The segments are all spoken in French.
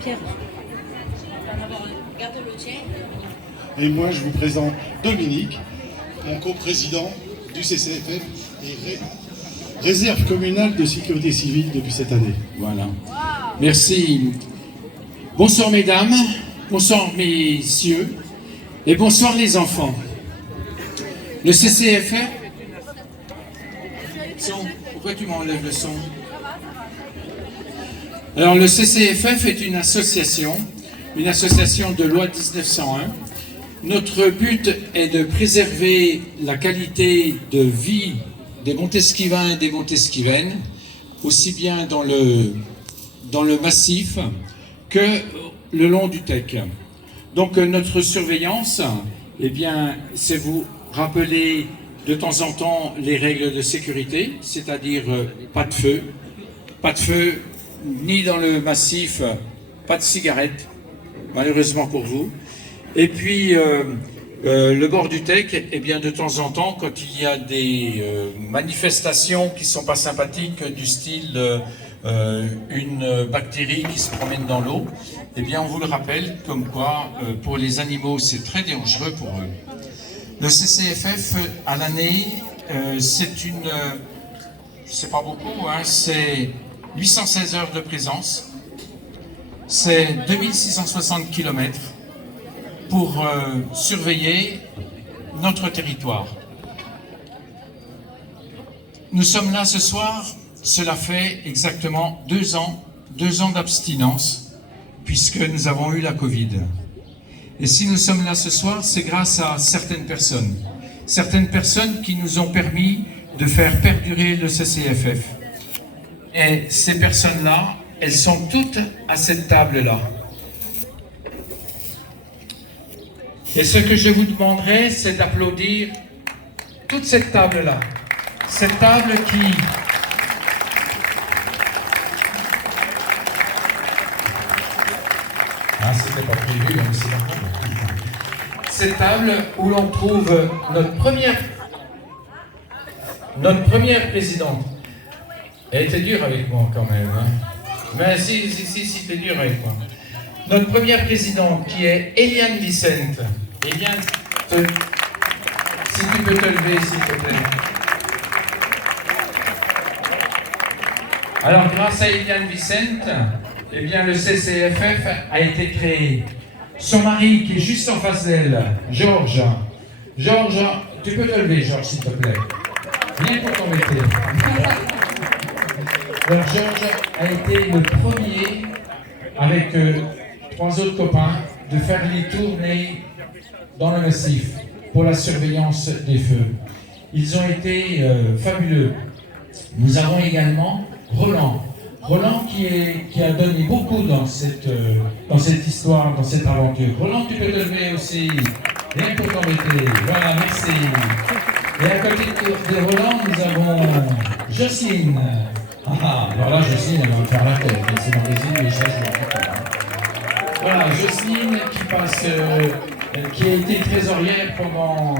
Pierre. Et moi, je vous présente Dominique, mon coprésident du CCFF et réserve communale de sécurité civile depuis cette année. Voilà. Merci. Bonsoir mesdames, bonsoir messieurs, et bonsoir les enfants. Le CCFF... Pourquoi tu m'enlèves le son? Alors le CCFF est une association de loi 1901. Notre but est de préserver la qualité de vie des Montesquivains et des Montesquivaines, aussi bien dans le massif que le long du TEC. Donc notre surveillance, eh bien, c'est vous rappeler de temps en temps les règles de sécurité, c'est-à-dire pas de feu, ni dans le massif, pas de cigarettes, malheureusement pour vous. Et puis, le bord du TEC, eh bien, de temps en temps, quand il y a des manifestations qui ne sont pas sympathiques, du style une bactérie qui se promène dans l'eau, eh bien, on vous le rappelle, comme quoi, pour les animaux, c'est très dangereux pour eux. Le CCFF, à l'année, c'est pas beaucoup, hein, c'est 816 heures de présence, c'est 2660 km pour surveiller notre territoire. Nous sommes là ce soir, cela fait exactement 2 ans d'abstinence, puisque nous avons eu la Covid. Et si nous sommes là ce soir, c'est grâce à certaines personnes qui nous ont permis de faire perdurer le CCFF. Et ces personnes-là, elles sont toutes à cette table-là. Et ce que je vous demanderai, c'est d'applaudir toute cette table-là. Cette table qui... Ah, c'était pas prévu, mais c'est d'accord. Cette table où l'on trouve notre première présidente. Elle était dure avec moi quand même. Hein. Mais si, t'es dur avec moi. Notre première présidente qui est Eliane Vicente. Eliane, si tu peux te lever, s'il te plaît. Alors, grâce à Eliane Vicente, eh bien, le CCFF a été créé. Son mari, qui est juste en face d'elle, Georges. Georges, tu peux te lever, Georges, s'il te plaît. Viens pour t'embêter. Alors, Georges a été le premier, avec 3 autres copains, de faire les tournées dans le massif pour la surveillance des feux. Ils ont été fabuleux. Nous avons également Roland qui a donné beaucoup dans cette histoire, dans cette aventure. Roland, tu peux te lever aussi. Rien pour t'embêter. Voilà, merci. Et à côté de Roland, nous avons Jocelyne. Alors là, Jocelyne, elle va me faire la tête. C'est dans les îles, mais ça, je ne pas. Voilà, Jocelyne qui a été trésorière pendant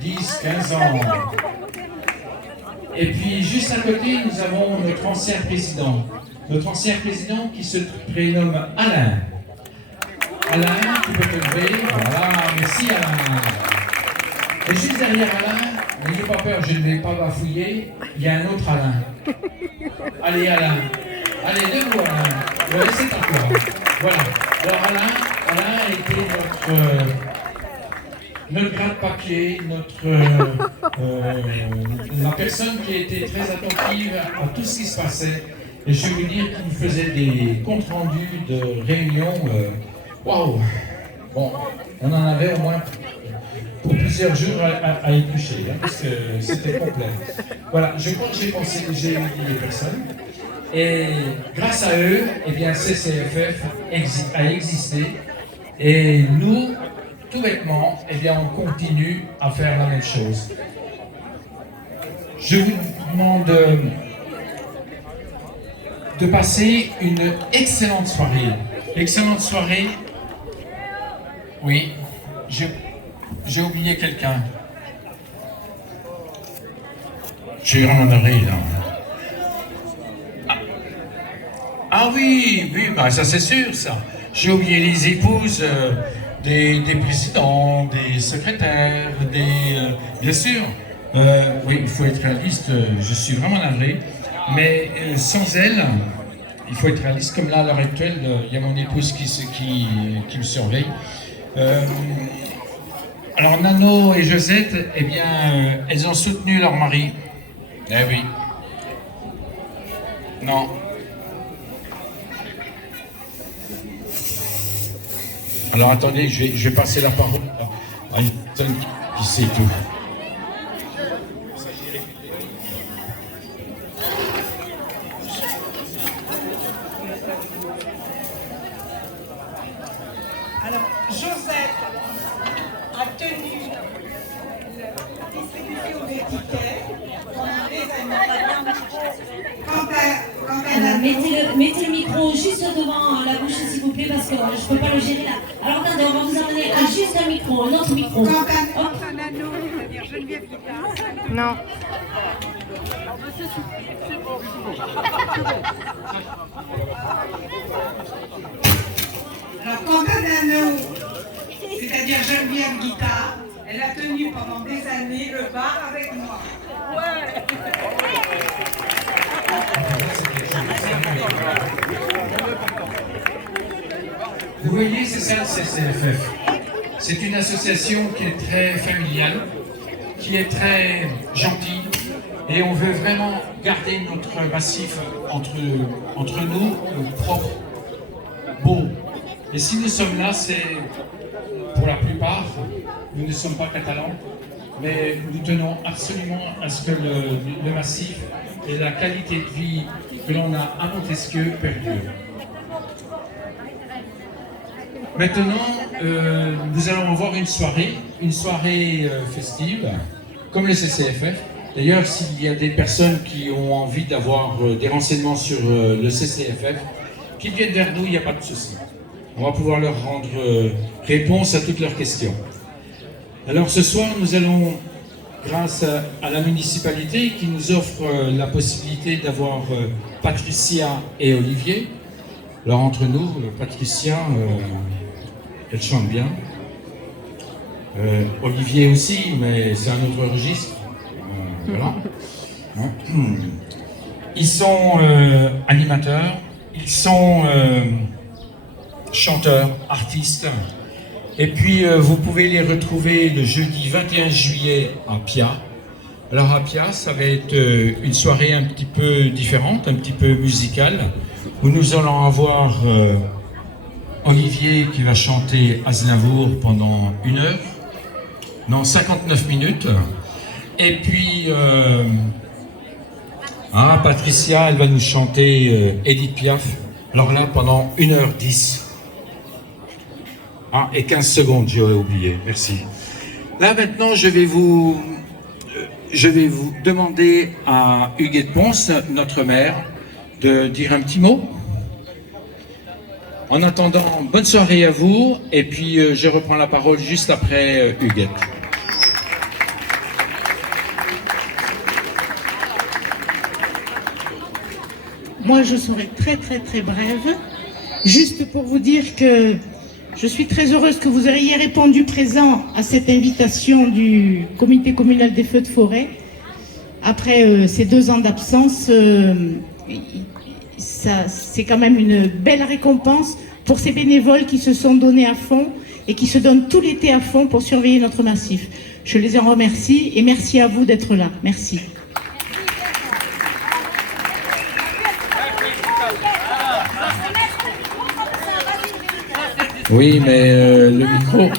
10-15 ans. Et puis, juste à côté, nous avons notre ancien président. Notre ancien président qui se prénomme Alain. Alain, tu peux te lever. Voilà, merci Alain. Et juste derrière Alain, n'ayez pas peur, je ne vais pas bafouiller, il y a un autre Alain. Allez Alain. Allez, debout Alain. Ouais, c'est à toi. Voilà. Alors Alain a été notre gratte-papier, la personne qui a été très attentive à tout ce qui se passait. Et je vais vous dire qu'il faisait des comptes rendus de réunions. Waouh! Bon, on en avait au moins pour plusieurs jours à éplucher, hein, parce que c'était complet. Voilà, je crois que j'ai oublié personne. Et grâce à eux, eh bien, CCFF a existé. Et nous, tout bêtement, eh bien, on continue à faire la même chose. Je vous demande de passer une excellente soirée. Excellente soirée. Oui, j'ai oublié quelqu'un. J'ai eu un oreille là. Ah oui, oui, bah ça c'est sûr, ça. J'ai oublié les épouses des présidents, des secrétaires, bien sûr. Oui, il faut être réaliste, je suis vraiment navré. Mais sans elle, il faut être réaliste. Comme là, à l'heure actuelle, il y a mon épouse qui me surveille. Alors Nano et Josette, eh bien, elles ont soutenu leur mari. Eh oui. Non. Alors attendez, je vais passer la parole à une personne qui sait tout. Alors, Josette a tenu la distribution des tickets pendant des années. Quand elle a... Mettez le micro juste devant la bouche, s'il vous plaît, parce que je ne peux pas le gérer là. Alors attendez, on va vous amener juste un micro, un autre micro. Quand un anneau, c'est-à-dire Geneviève Guitard. Non. Alors, quand un anneau, c'est-à-dire Geneviève Guitard, elle a tenu pendant des années le bar avec moi. Vous voyez, c'est ça le CCFF. C'est une association qui est très familiale, qui est très gentille, et on veut vraiment garder notre massif entre nous, propre, beau. Et si nous sommes là, c'est pour la plupart, nous ne sommes pas catalans, mais nous tenons absolument à ce que le massif et la qualité de vie que l'on a à Montesquieu perdure. Maintenant, nous allons avoir une soirée festive, comme le CCFF. D'ailleurs, s'il y a des personnes qui ont envie d'avoir des renseignements sur le CCFF, qu'ils viennent vers nous, il n'y a pas de souci. On va pouvoir leur rendre réponse à toutes leurs questions. Alors ce soir, nous allons, grâce à la municipalité qui nous offre la possibilité d'avoir Patricia et Olivier. Alors entre nous, Patricia, elle chante bien. Olivier aussi, mais c'est un autre registre. Voilà. Ils sont animateurs, ils sont chanteurs, artistes. Et puis vous pouvez les retrouver le jeudi 21 juillet à Pia. Alors à Pia, ça va être une soirée un petit peu différente, un petit peu musicale, où nous allons avoir Olivier qui va chanter Aznavour pendant 1 heure, non 59 minutes. Et puis Patricia, elle va nous chanter Edith Piaf. Alors là, pendant 1h10. Et 15 secondes, j'ai oublié, merci. Là maintenant, je vais vous demander à Huguette Ponce, notre maire, de dire un petit mot. En attendant, bonne soirée à vous, et puis je reprends la parole juste après Huguette. Moi, je serai très brève, juste pour vous dire que je suis très heureuse que vous ayez répondu présent à cette invitation du comité communal des feux de forêt. Après ces 2 ans d'absence, c'est quand même une belle récompense pour ces bénévoles qui se sont donnés à fond et qui se donnent tout l'été à fond pour surveiller notre massif. Je les en remercie et merci à vous d'être là. Merci. Oui, mais le micro,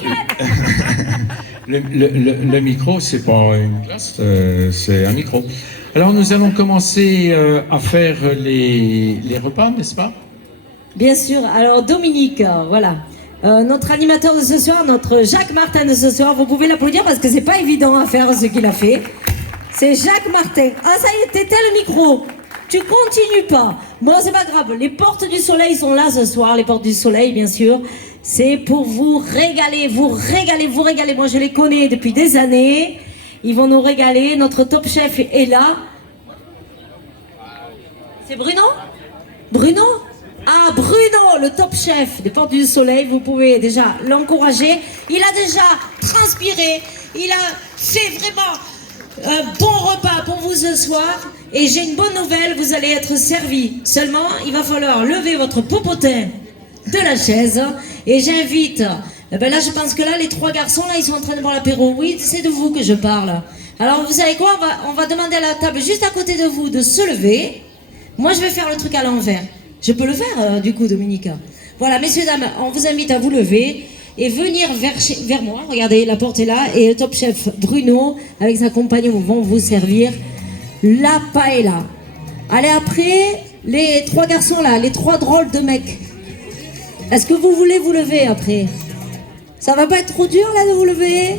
le micro, c'est pas une classe, c'est un micro. Alors nous allons commencer à faire les repas, n'est-ce pas? Bien sûr. Alors Dominique, voilà. Notre animateur de ce soir, notre Jacques Martin de ce soir, vous pouvez l'applaudir parce que c'est pas évident à faire ce qu'il a fait. C'est Jacques Martin. Ah ça y est, t'éteins le micro. Tu continues pas. Bon, c'est pas grave. Les portes du soleil sont là ce soir, les portes du soleil, bien sûr. C'est pour vous régaler, vous régaler, vous régaler. Moi, je les connais depuis des années. Ils vont nous régaler. Notre top chef est là. C'est Bruno? Bruno? à Bruno, le top chef des Portes du Soleil. Vous pouvez déjà l'encourager. Il a déjà transpiré. Il a fait vraiment un bon repas pour vous ce soir. Et j'ai une bonne nouvelle, vous allez être servi. Seulement, il va falloir lever votre popotin de la chaise. Et j'invite, là je pense que là, les 3 garçons, là, ils sont en train de boire l'apéro. Oui, c'est de vous que je parle. Alors, vous savez quoi, on va demander à la table juste à côté de vous de se lever. Moi, je vais faire le truc à l'envers. Je peux le faire, du coup, Dominique. Voilà, messieurs, dames, on vous invite à vous lever et venir vers moi. Regardez, la porte est là. Et le top chef Bruno, avec sa compagne, vont vous servir la paella. Allez, après, les 3 garçons là, les 3 drôles de mecs. Est-ce que vous voulez vous lever après? Ça va pas être trop dur là de vous lever?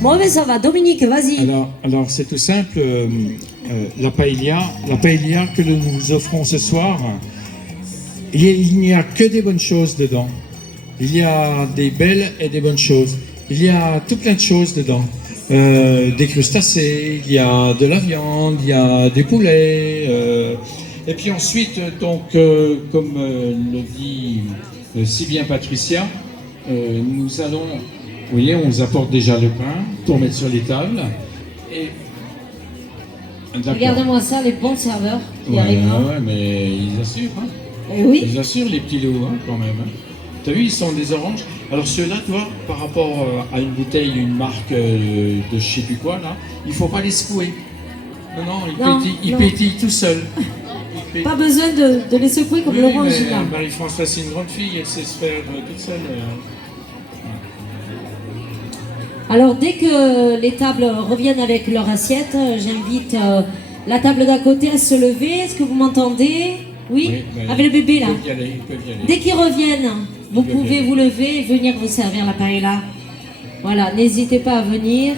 Bon, mais ça va. Dominique, vas-y. Alors c'est tout simple. La paella que nous vous offrons ce soir, il n'y a que des bonnes choses dedans. Il y a des belles et des bonnes choses. Il y a tout plein de choses dedans. Des crustacés, il y a de la viande, il y a du poulet. Et puis ensuite, donc, comme le dit si bien Patricia, nous allons, vous voyez, on vous apporte déjà le pain pour mettre sur les tables. Et regardez-moi ça, les bons serveurs qui arrivent. Ouais, mais ils assurent, hein. Eh oui. Ils assurent les petits loups, hein, quand même. Hein. T'as vu, ils sont des oranges. Alors ceux-là, toi, par rapport à une bouteille, une marque de je sais plus quoi, là, il faut pas les secouer. Non, ils pétillent tout seuls. Pas besoin de les secouer comme l'orange là. Marie-Françoise, c'est une grande fille, elle sait se faire toute seule. Alors dès que les tables reviennent avec leur assiette, j'invite la table d'à côté à se lever. Est-ce que vous m'entendez? Oui, avec le bébé là. Ils peuvent y aller. Dès qu'ils reviennent, vous pouvez vous lever et venir vous servir la paella. Voilà, n'hésitez pas à venir.